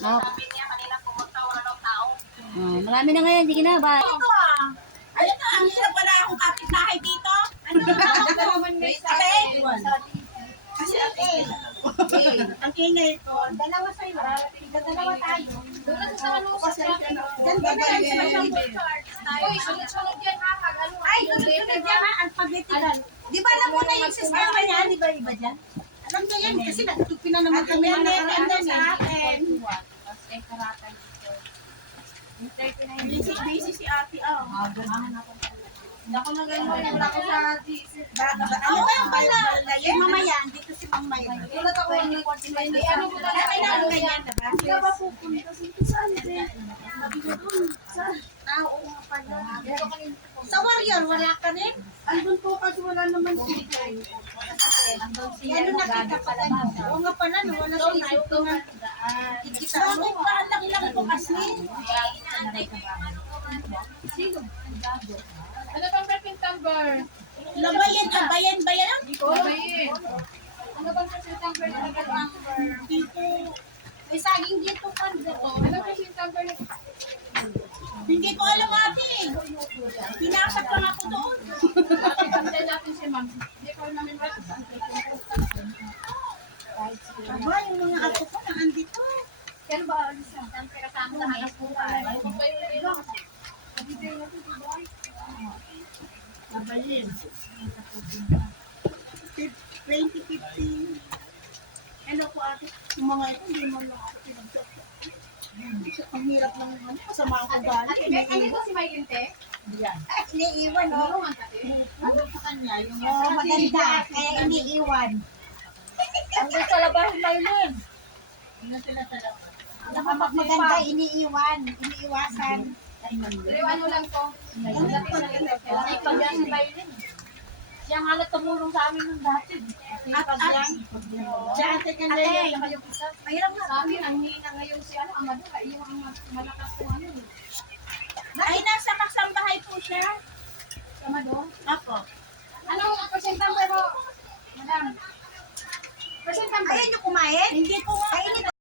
Sabi niya kanina pumunta, wala daw tao. Marami na ngayon, sige na, bye. Ito ah. Ayun na, ang hirap wala akong kapitbahay dito. Ano na may sakit? Kasi ang ingay ko. Dalawa sa'yo. Dalawa tayo. Doon sa ano sa Ganda na yan. Uy, sunod-sunod yan ha. Ay, sunod-sunod yan ha. Alphabetical. Di ba alam mo na yung sistema niya? Di ba iba dyan? Alam niya yan kasi nagtutupin na naman kami ang nakaraan sa akin. Busy si ate ah. Hindi ako na gano'n. Wala ko sa Ano ba yung balay? Mamayan, dito si Mamayan. Tulad ako ng Hindi, ano ko na lang na ganyan, diba? Hindi ka ba pupunta? Saan din? Ah, oo nga pala. Sa Warrior, wala ka rin? Andun po kasi wala naman si Ano nakita pala nito? Oo nga pala, no, wala si ito nga. Bakit ba ang laki-laki ko kasi? Ano bang perfect number? Labayan, abayan ba yan? Bayin. Ano bang perfect number na number? Dito. May saging dito pa. Ano bang perfect number na Hindi ko alam ate. Pinasok lang ako doon. Pagkakita natin si ma'am. Hindi ko namin Aba, yung mga ato ko na andito. Kaya ba alis na? Siyempre kasama sa halas po tayo. Kung kayo ilang. Mabibigay natin si boy. Labayan. 2015. Ano po ate? Yung mga ito, hindi mo lang ako pinagsak. Ang hirap lang naman. Kasama ko galing. Ano ba si Maylinte? Iniiwan, no? Tulungan ka din. Ano sa kanya? Yung maganda. Kaya iniiwan. Ang sa labas Maylin. Ano sila talaga? Kapag maganda, iniiwan, iniiwasan. Iliwan mo lang to. Kasi pag yan si Maylin. Siya nga na tumulong sa amin nung dati. Diyan, teka na yun. Mahirap nga. Sa amin, ang hina ngayon si Amadura. Yung ang malakas ko ano. Ay, nasa kasambahay po siya.